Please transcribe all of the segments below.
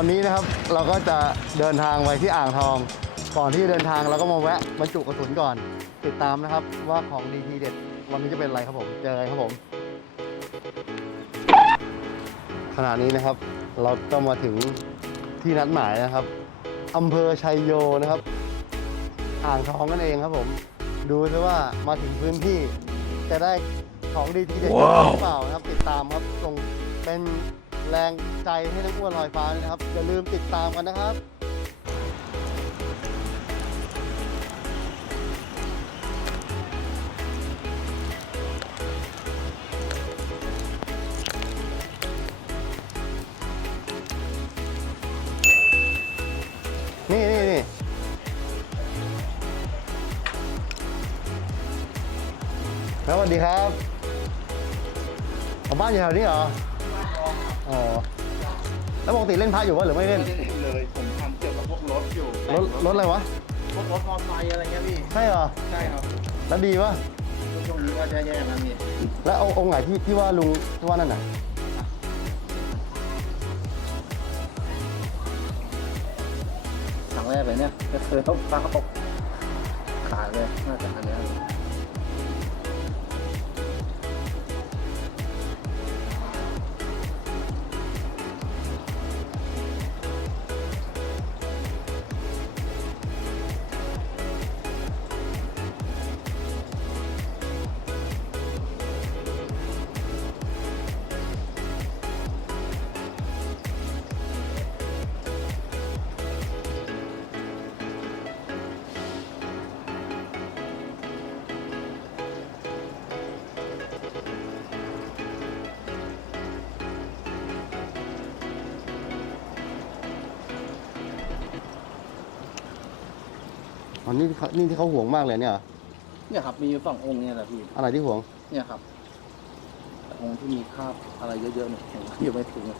วันนี้นะครับเราก็จะเดินทางไปที่อ่างทอง ก่อนที่จะเดินทางเราก็มาแวะบรรจุกระสุนก่อน ติดตามนะครับว่าของดีทีเด็ดวันนี้จะเป็นอะไรครับผม เจอกันครับผม ขณะนี้นะครับ เราก็มาถึงที่นัดหมายนะครับอำเภอชัยโยนะครับ อ่างทองนั่นเองครับผม ดูซิว่ามาถึงพื้นที่จะได้ของดีทีเด็ดหรือเปล่านะครับ ติดตามครับส่งเป็น แรงใจให้ทั้งอ้วนลอยฟ้าด้วยนะครับ อย่าลืมติดตามกันนะครับนี่นี่นี่สวัสดีครับเอาบ้านอยู่แถวนี้เหรอ อ๋อ แล้วปกติเล่นพระอยู่วะหรือไม่เล่น ไม่ได้เล่นเลยผมทำเกี่ยวกับพวกรถอยู่รถรถอะไรวะ พวกรถมอเตอร์ไซค์อะไรเงี้ยพี่ ใช่เหรอ ใช่ครับแล้วดีวะช่วงนี้ก็จะแย่ๆนะพี่แล้วเอาองค์ไหนที่ที่ว่าลุงที่ว่านั่นน่ะ ครั้งแรกเลยเนี่ยก็เคยต้องเป้าขายเลยน่าจะอันเนี้ย อ๋อนี่ที่เขานี่ที่เขาห่วงมากเลยเนี่ยเหรอเนี่ยครับ มีอยู่สององค์เนี่ยแหละพี่ อะไรที่ห่วง เนี่ยครับแต่องค์ที่มีคราบอะไรเยอะๆเนี่ยผมก็ยังไม่ถึงอะ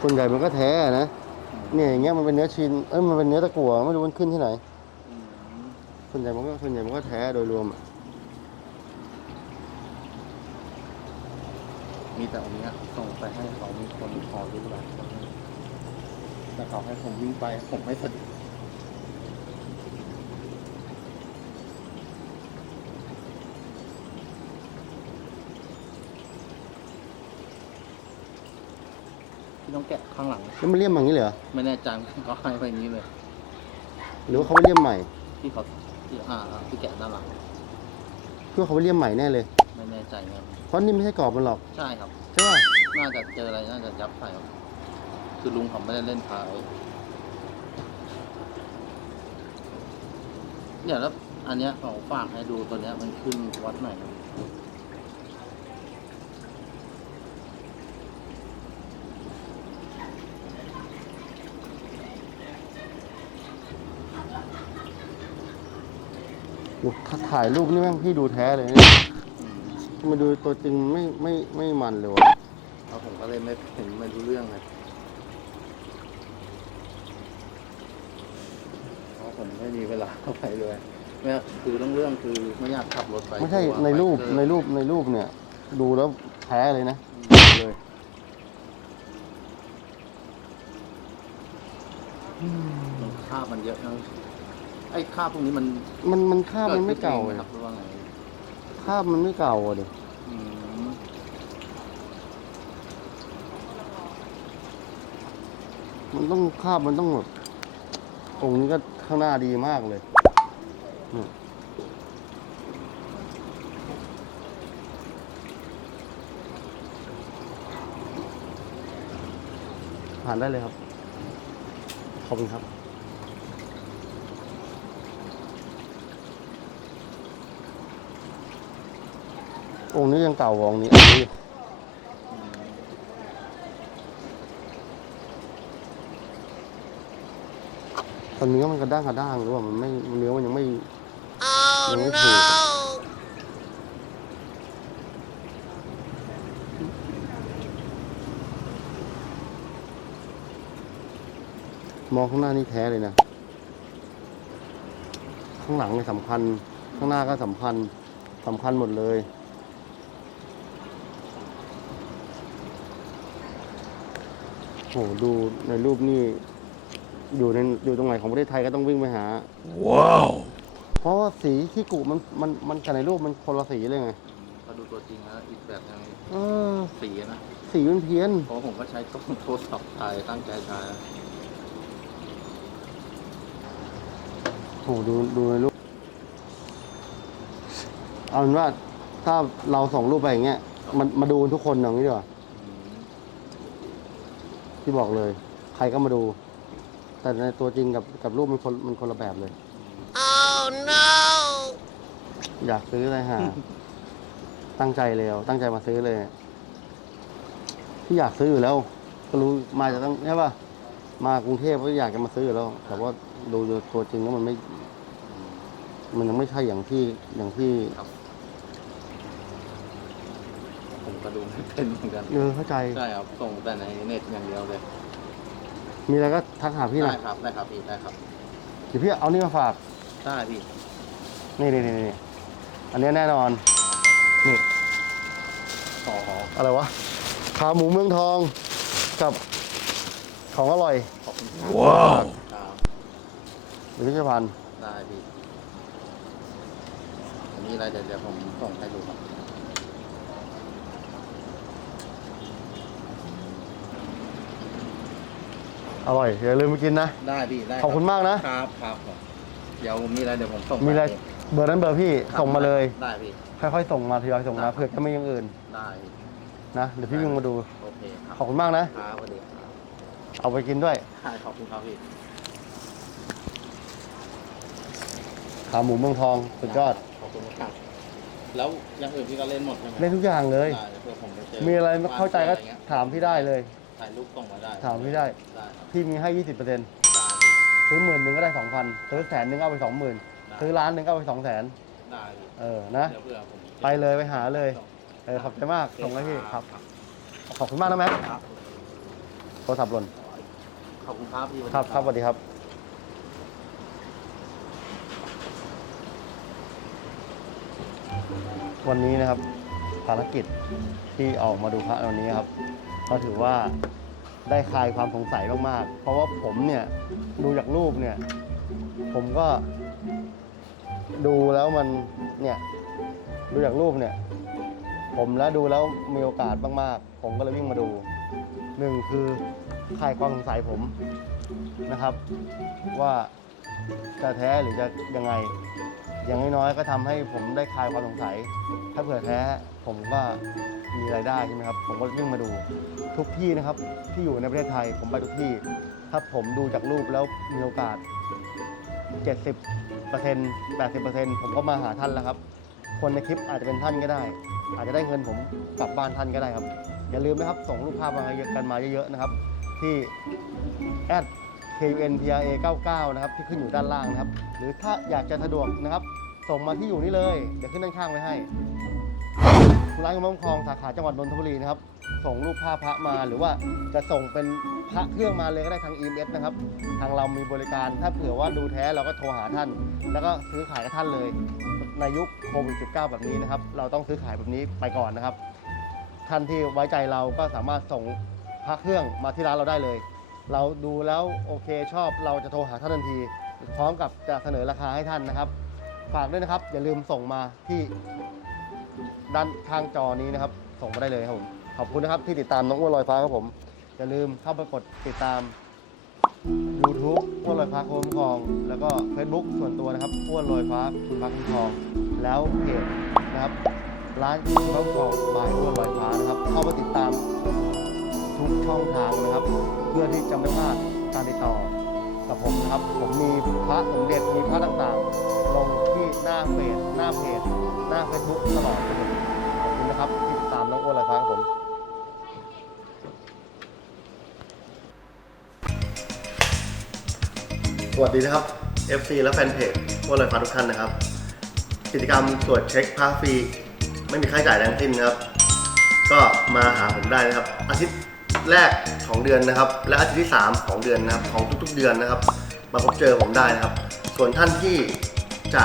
ส่วนใหญ่มันก็แท้อะนะ เนี่ยอย่างเงี้ยมันเป็นเนื้อชินเอ้ยมันเป็นเนื้อตะกั่วไม่รู้มันขึ้นที่ไหนส่วนใหญ่มันก็ส่วนใหญ่มันก็แท้โดยรวมอะมีแต่อันเนี้ยส่งไปให้เขามีคนขอดูหลายคนแต่เขาให้ผมวิ่งไปผมไม่สะดวก ต้องแกะข้างหลัง แล้วมันเลี่ยมอย่างนี้เลยเหรอไม่แน่ใจก็ให้ไปอย่างนี้เลย หรือว่าเขาไปเลี่ยมใหม่ที่เขาที่อ่าอ่าที่แกะด้านหลังเพื่อเขาไปเลี่ยมใหม่แน่เลย ไม่แน่ใจครับเพราะนี่ไม่ใช่กรอบมันหรอกใช่ครับ ใช่ป่ะน่าจะเจออะไรน่าจะยับใส่ครับคือลุงผมไม่ได้เล่นพายเนี่ยแล้วอันเนี้ยเขาฝากให้ดูตัวเนี้ยมันขึ้นวัดไหนครับ โอ้ถ้าถ่ายรูปนี่แม่งพี่ดูแท้เลยเนี่ยอืมมาดูตัวจริงไม่ไม่ไม่มันเลยวะแล้วผมก็เลยไม่เห็นไม่รู้เรื่องเลยเพราะผมไม่มีเวลาเข้าไปเลยไม่คือเรื่องเรื่องคือไม่อยากขับรถไปไม่ใช่กลัวในรูปไปเจอในรูปในรูปเนี่ย ดูแล้วแท้เลยนะเลยมันคราบมันเยอะนะ ไอ้คราบพวกนี้มันมันมันคราบมันไม่เก่าเลเลยยครับหรือว่าไงคราบมันไม่เก่าอะดิอืมมันต้องคราบมันต้องแบบองค์นี้ก็ข้างหน้าดีมากเลยนี่ผ่านได้เลยครับ ขอบคุณครับ องนี้ยังเก่าวองนี้ตอนเนื้อมันกระด้างกระด้างหรือว่ามันไม่เนื้อมันยังไม่ยังไม่ถูกมองข้างหน้านี่แท้เลยนะ ข้างหลังเนี่ยสำคัญ ข้างหน้าก็สำคัญสำคัญหมดเลย โหดูในรูปนี่อยู่ในอยู่ตรงไหนของประเทศไทยก็ต้องวิ่งไปหา ว้าว เพราะว่าสีที่กุมันมันมันกับในรูปมันคนละสีเลยไงพอดูตัวจริงแล้วอีกแบบนึงเออสีนะสีมันเพี้ยน เพราะผมก็ใช้กล้องโทรศัพท์ถ่ายตั้งใจถ่ายโหดูดูในรูปเอาเป็นว่าถ้าเราส่งรูปไปอย่างเงี้ยมันมาดูทุกคนอย่างนี้ดีกว่าอืม ที่บอกเลย ใครก็มาดู แต่ในตัวจริงกับกับรูปมันคนมันคนละแบบเลยอยากซื้อเลยฮะ ตั้งใจเลยเอาตั้งใจมาซื้อเลย ที่อยากซื้ออยู่แล้ว ก็รู้มาจะต้องใช่ป่ะมากรุงเทพก็อยากจะมาซื้ออยู่แล้ว แต่ว่าดูตัวจริงแล้วมันไม่ มันยังไม่ใช่อย่างที่อย่างที่ ผมก็ ดูไม่เป็นเหมือนกัน เออเข้าใจใช่ครับ ส่งแต่ในเน็ตอย่างเดียวเลยมีอะไรก็ทักหาพี่ได้นะครับได้ครับพี่ได้ครับเดี๋ยวพี่เอานี่มาฝากได้พี่นี่นี่นี่นี่อันนี้แน่นอนนี่ขอขออะไรวะขาหมูเมืองทองกับของอร่อยขอบคุณครับว้าวครับหรือพิพิธภัณฑ์ได้พี่อันนี้อะไรเดี๋ยวเดี๋ยวผมส่งให้ดูครับ อร่อยอย่าลืมไปกินนะ ได้พี่ได้ขอบคุณมากนะ ครับครับผมเดี๋ยวมีอะไรเดี๋ยวผมส่งมีอะไรปเบอร์นั้นเบอร์พี่ครับส่งมาเลย ได้พี่ ค่อยๆส่งมาทยอยส่งมาได้เผื่อจะไม่อยังอื่นได้พี่นะเดี๋ยวพี่วิ่งมาดูโอเคครับขอบคุณมากนะ ครับสวัสดีครับเอาไปกินด้วยใช่ขอบคุณครับพี่ขาหมูเมืองทองสุดยอดขอบคุณครับแล้วอย่างอื่นพี่ก็เล่นหมดใช่ไหมเล่นทุกอย่างเลย ได้เพื่อผมไปเจอมีอะไรไม่เข้าใจก็บ้นพื่อนอะรงี้ยถามพี่ได้เลย ถ่ายรูปส่งมาได้ถามพี่ได้ ได้ครับพี่มีให้20%ได้พี่ซื้อหมื่นหนึ่งก็ได้2,000ซื้อแสนหนึ่งก็เอาไป20,000ได้ซื้อล้านหนึ่งก็เอาไป200,000ได้พี่เออนะ เดี๋ยวเผื่อผมไปเลยไปหาเลย เออขอบใจมากส่งให้พี่ครับ ขอบคุณมากนะแม็กครับ โทรศัพท์หล่นขอบคุณครับพี่ครับครับสวัสดีครับวันนี้นะครับภารกิจที่ออกมาดูพระในวันนี้ครับ ก็ถือว่าได้คลายความสงสัยมากๆ เพราะว่าผมเนี่ยดูจากรูปเนี่ย ผมก็ ดูแล้วมันเนี่ยดูจากรูปเนี่ย ผมแล้วดูแล้วมีโอกาสมากๆ ผมก็เลยวิ่งมาดูหนึ่งคือคลายความสงสัยผมนะครับ ว่าจะแท้หรือจะยังไง อย่างน้อยๆก็ทำให้ผมได้คลายความสงสัย ถ้าเผื่อแท้ผมก็ มีรายได้ใช่ไหมครับ ผมก็วิ่งมาดูทุกที่นะครับ ที่อยู่ในประเทศไทย ผมไปทุกที่ ถ้าผมดูจากรูปแล้วมีโอกาส 70% 80%ผมก็มาหาท่านแล้วครับ คนในคลิปอาจจะเป็นท่านก็ได้ อาจจะได้เงินผมกลับบ้านท่านก็ได้ครับ อย่าลืมนะครับ ส่งรูปภาพมากันมาเยอะๆนะครับ ที่ kunpra 99 นะครับ ที่ขึ้นอยู่ด้านล่างนะครับ หรือถ้าอยากจะสะดวกนะครับ ส่งมาที่อยู่นี้เลย เดี๋ยวขึ้นด้านข้างไว้ให้ ร้านกระมะคลองสาขาจังหวัดนนทบุรีนะครับ ส่งรูปภาพพระมาหรือว่าจะส่งเป็นพระเครื่องมาเลยก็ได้ทาง EMS นะครับ ทางเรามีบริการถ้าเผื่อว่าดูแท้เราก็โทรหาท่าน แล้วก็ซื้อขายกับท่านเลยในยุคโควิด -19 แบบนี้นะครับ เราต้องซื้อขายแบบนี้ไปก่อนนะครับ ท่านที่ไว้ใจเราก็สามารถส่งพระเครื่องมาที่ร้านเราได้เลย เราดูแล้วโอเคชอบเราจะโทรหาท่านทันที พร้อมกับจะเสนอราคาให้ท่านนะครับ ฝากด้วยนะครับอย่าลืมส่งมาที่ ด้านข้างจอนี้นะครับ ส่งมาได้เลยครับผม ขอบคุณนะครับที่ติดตามน้องอ้วนลอยฟ้าครับผม อย่าลืมเข้าไปกดติดตาม YouTube อ้วนลอยฟ้าโค้งทอง แล้วก็ Facebook ส่วนตัวนะครับอ้วนลอยฟ้าคุณฟ้าคุณทอง แล้วเพจนะครับ ร้านคุณฟ้าคุณทองบายอ้วนลอยฟ้านะครับ เข้ามาติดตามทุกช่องทางนะครับ เพื่อที่จะไม่พลาดการติดต่อกับผมนะครับ ผมมีพระสมเด็จมีพระต่างๆ ลง หน้าเฟซหน้าเพจ หน้า Facebook ตลอดครับผมขอบคุณนะครับที่ติดตามน้องอ้วนลอยฟ้าครับผมสวัสดีนะครับ FC และแฟนเพจว่าลอยฟ้าทุกท่านนะครับ กิจกรรมตรวจเช็คพาฟรี ไม่มีค่าใช้จ่ายแรงสิ้นนะครับ ก็มาหาผมได้นะครับ อาทิตย์แรกของเดือนนะครับ และอาทิตย์ที่ 3 ของเดือนนะครับ ของทุกๆเดือนนะครับ มาพบเจอผมได้นะครับ ส่วนท่านที่จะ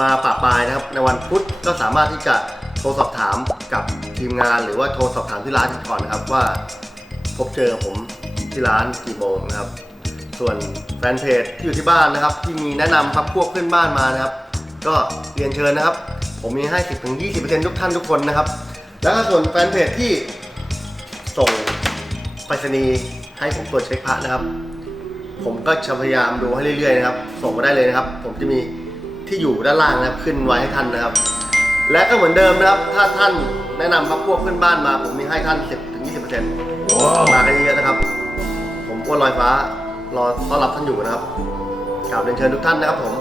มาป่าปายนะครับ ในวันพุธก็สามารถที่จะโทรสอบถามกับทีมงานหรือว่าโทรสอบถามที่ร้านก่อนนะครับว่าพบเจอผมที่ร้านกี่โมงนะครับ ส่วนแฟนเพจที่อยู่ที่บ้านนะครับ ที่มีแนะนำครับพวกเพื่อนบ้านมานะครับ ก็เรียนเชิญนะครับ ผมมีให้ 10-20%ทุกท่านทุกคนนะครับ แล้วก็ส่วนแฟนเพจที่ส่งไปรษณีย์ให้ผมตรวจเช็คพระนะครับ ผมก็จะพยายามดูให้เรื่อยๆนะครับ ส่งมาได้เลยนะครับ ผมจะมี ที่อยู่ด้านล่างนะครับขึ้นไว้ให้ท่านนะครับ และก็เหมือนเดิมนะครับ ถ้าท่านแนะนำพักพวกเพื่อนบ้านมา ผมมีให้ท่าน 10-20%มากันเยอะๆนะครับ ผมอ้วนลอยฟ้ารอต้อนรับท่านอยู่นะครับกราบเรียนเชิญทุกท่านนะครับผม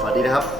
สวัสดีนะครับ